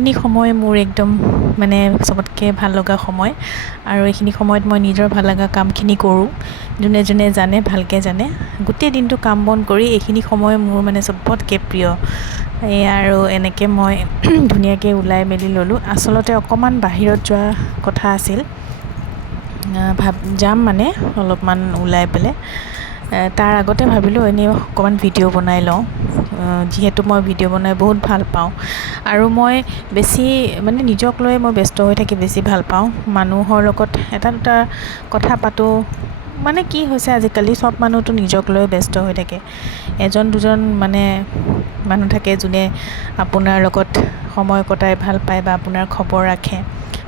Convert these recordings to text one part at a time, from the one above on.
এইখিনি সময় মোৰ একদম মানে চবতকৈ ভাল লগা সময় আৰু এইখিনি সময়ত মই নিজৰ ভাল লগা কামখিনি কৰোঁ। যোনে যোনে জানে ভালকৈ জানে, গোটেই দিনটো কাম বন কৰি এইখিনি সময় মোৰ মানে চবতকৈ প্ৰিয়। এই আৰু এনেকৈ মই ধুনীয়াকৈ ওলাই মেলি ল'লোঁ। আচলতে অকণমান বাহিৰত যোৱা কথা আছিল, যাম মানে অলপমান ওলাই পেলাই। তাৰ আগতে ভাবিলোঁ এনেই অকণমান ভিডিঅ' বনাই লওঁ, যিহেতু মই ভিডিঅ' বনাই বহুত ভাল পাওঁ আৰু মই বেছি মানে নিজক লৈ মই ব্যস্ত হৈ থাকি বেছি ভাল পাওঁ। মানুহৰ লগত এটা দুটা কথা পাতোঁ, মানে কি হৈছে আজিকালি চব মানুহতো নিজক লৈ ব্যস্ত হৈ থাকে। এজন দুজন মানে মানুহ থাকে যোনে আপোনাৰ লগত সময় কটাই ভাল পায় বা আপোনাৰ খবৰ ৰাখে।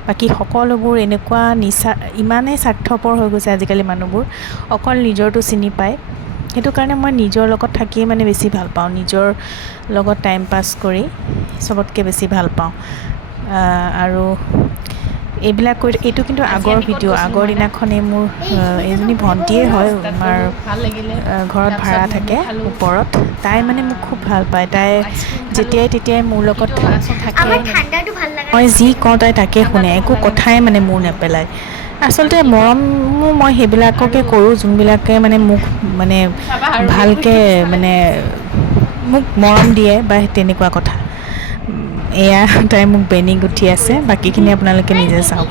বাকী সকলোবোৰ এনেকুৱা ইমানেই স্বাৰ্থপৰ হৈ গৈছে আজিকালি মানুহবোৰ, অকল নিজৰটো চিনি পায়। সেইটো কাৰণে মই নিজৰ লগত থাকিয়ে মানে বেছি ভাল পাওঁ, নিজৰ লগত টাইম পাছ কৰি চবতকৈ বেছি ভাল পাওঁ। আৰু এইবিলাক কৰি এইটো কিন্তু আগৰ ভিডিঅ', আগৰ দিনাখনেই মোৰ এজনী ভণ্টিয়ে হয়, আমাৰ ঘৰত ভাড়া থাকে ওপৰত। তাই মানে মোক খুব ভাল পায়, তাই যেতিয়াই তেতিয়াই মোৰ লগত থাকে, মই যি কওঁ তাই তাকে শুনে, একো কথাই মানে মোৰ নেপেলায়। আচলতে মৰমো মই সেইবিলাককে কৰোঁ যোনবিলাকে মানে মোক মানে ভালকৈ মানে মোক মৰম দিয়ে বা তেনেকুৱা কথা। এয়া তাই মোক বেনী গুঠি আছে, বাকীখিনি আপোনালোকে নিজে চাওক।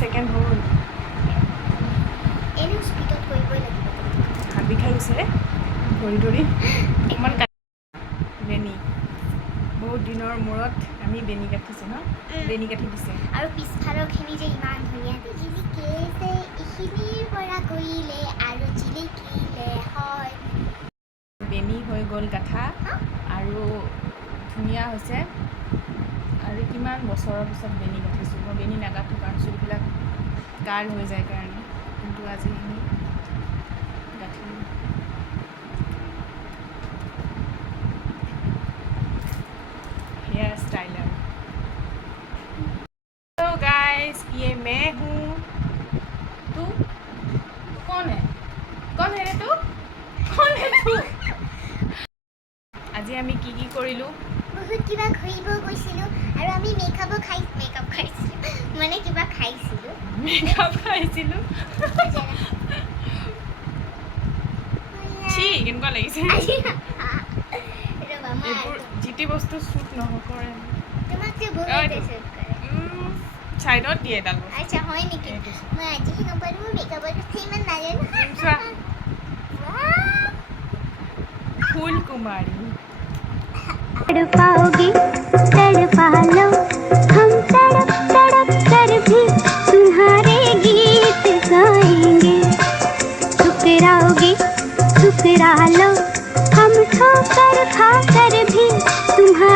ছেকেণ্ড হ'ল, হাত বিষাই গৈছে ধৰি ধৰি। অকণমান বেনি বহুত দিনৰ মূৰত আমি বেনি কাটিছোঁ ন, বেনি কাটি দিছে। আৰু পিছফালৰখিনি যে ইমান ধুনীয়া দেখিছে, এইখিনিৰ পৰা কৰিলে আৰু জিলিকিলে হয়। বেনি হৈ গ'ল গাঠা আৰু ধুনীয়া হৈছে। আৰু কিমান বছৰৰ পিছত বেনি গাঠিছোঁ। মই বেনি নাগাঠোঁ কাৰণ চুলিবিলাক গাঢ় হৈ যায় কাৰণে, কিন্তু আজি এইখিনি গাঠিলোঁ। Hair styler. हेलो गाइस, ये मैं हूँ। तू कौन है? कौन है रे तू? कौन है तू? আজি আমি কি কি কৰিলোঁ? বহুত কিবা ঘূৰিব গৈছিলোঁ আৰু আমি মেকআপ খাইছিলোঁ, মানে কিবা খাইছিলোঁ। ছি, কেনেকুৱা লাগিছে? এইবোৰ যিটি বস্তু শ্বুট নকৰে। ছাইডত দিয়ে এডাল বস্তু। আচ্ছা, হয় নেকি? মই আজিহে গম পালোঁ, মোৰ মেকআপৰ কথা ইমান নাজানো। फूल कुमारी। तड़पाओगे तड़पा लो, हम तड़प तड़प कर भी तुम्हारे गीत गाएंगे। ठुकराओगे ठुकरा लो, हम ठोकर खा कर भी तुम्हारे